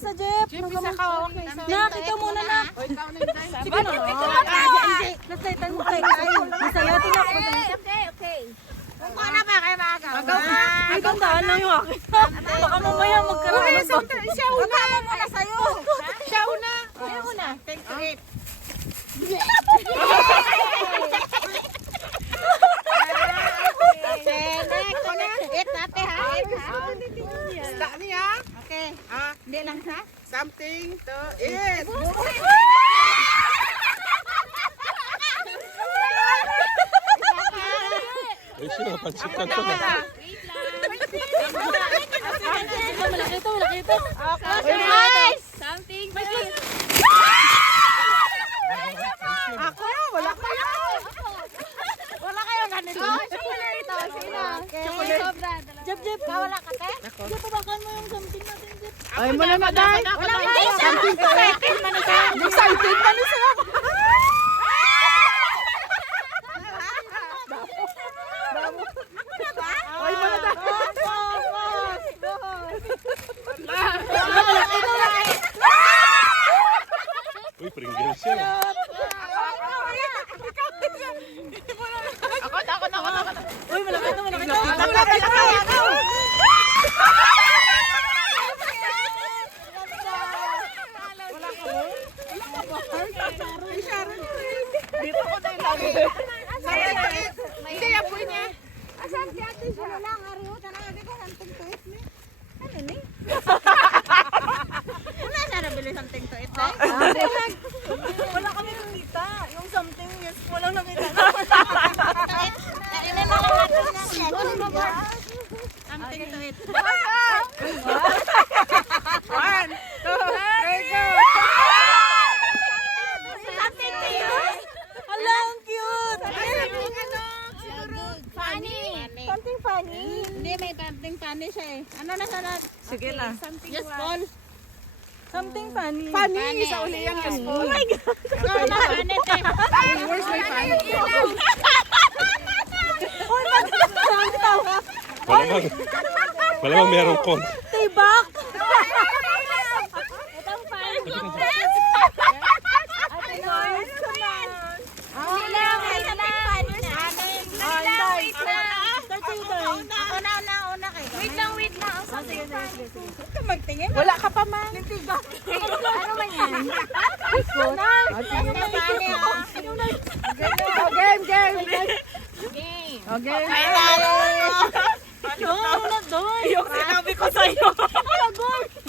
isa, Jeff. Jeff, isa ka, okay. Nak, ikaw muna na. O, ikaw na yung dahil. Sige na. Nasaitan mo kay Kai. Masayatin ako. Okay. Kung na ba kayo magawa? Ay, gandaan lang yung akin. Baka mamaya magkaroon ng bag. Siya una. Muna sa'yo. Siya una. Ayaw ko na. Thank you. Start niya. Okay. Ah, Hindi lang sa? something to eat. Ay, sino? Pansit ka to na. Malaki ito, malaki ito. Guys! Something good. Ako, wala kayo. Wala kayo ganito. Chocolate ito. Sino? Chocolate. Sobra. Jeff, Jeff. Wala ka, te? Jeff, pabakan mo yung something natin, Jeff. Ay, mo na na, Day. Wala ka, isa. Excited man na sa. Excited na ni sila. Ay, mo na na. Uy, Pringles yan. Ako na. Uy, malaki ito, malaki ito. Dito ko na yung lagi. Hindi, apoy niya. Asan si ate siya? Ano lang, ariho. Tanang ko, something to eat, ni? Ano, ni? Wala siya nabili something to eat, eh? Wala kami nakita. Yung something, yes, walang nakita. Kainin na lang natin yan. Something to eat. One, two, three, go. Something to eat. Hala, ang cute. Funny. Something funny. Hindi, may something funny siya eh. Ano na sana? Sige na. Just call. Something funny. Funny, sa uli yan. Yes, Oh my God. Ikaw na funny, te. Where's my funny? Uy, bakit tawa? Malamang merong kon. Tibak. Itong funny. Ate, nice ka na. Hindi lang, wait lang. Wait lang. Start sa'yo, Day. Ako na, una kayo. Wait lang. Ah, sige, sige, sige. Huwag ka magtingin. Wala ka pa man. Ano man yan? Ano na funny, ah? Oh, game. Game. Okay. Yung muna doon. Yung sinabi ko sa'yo.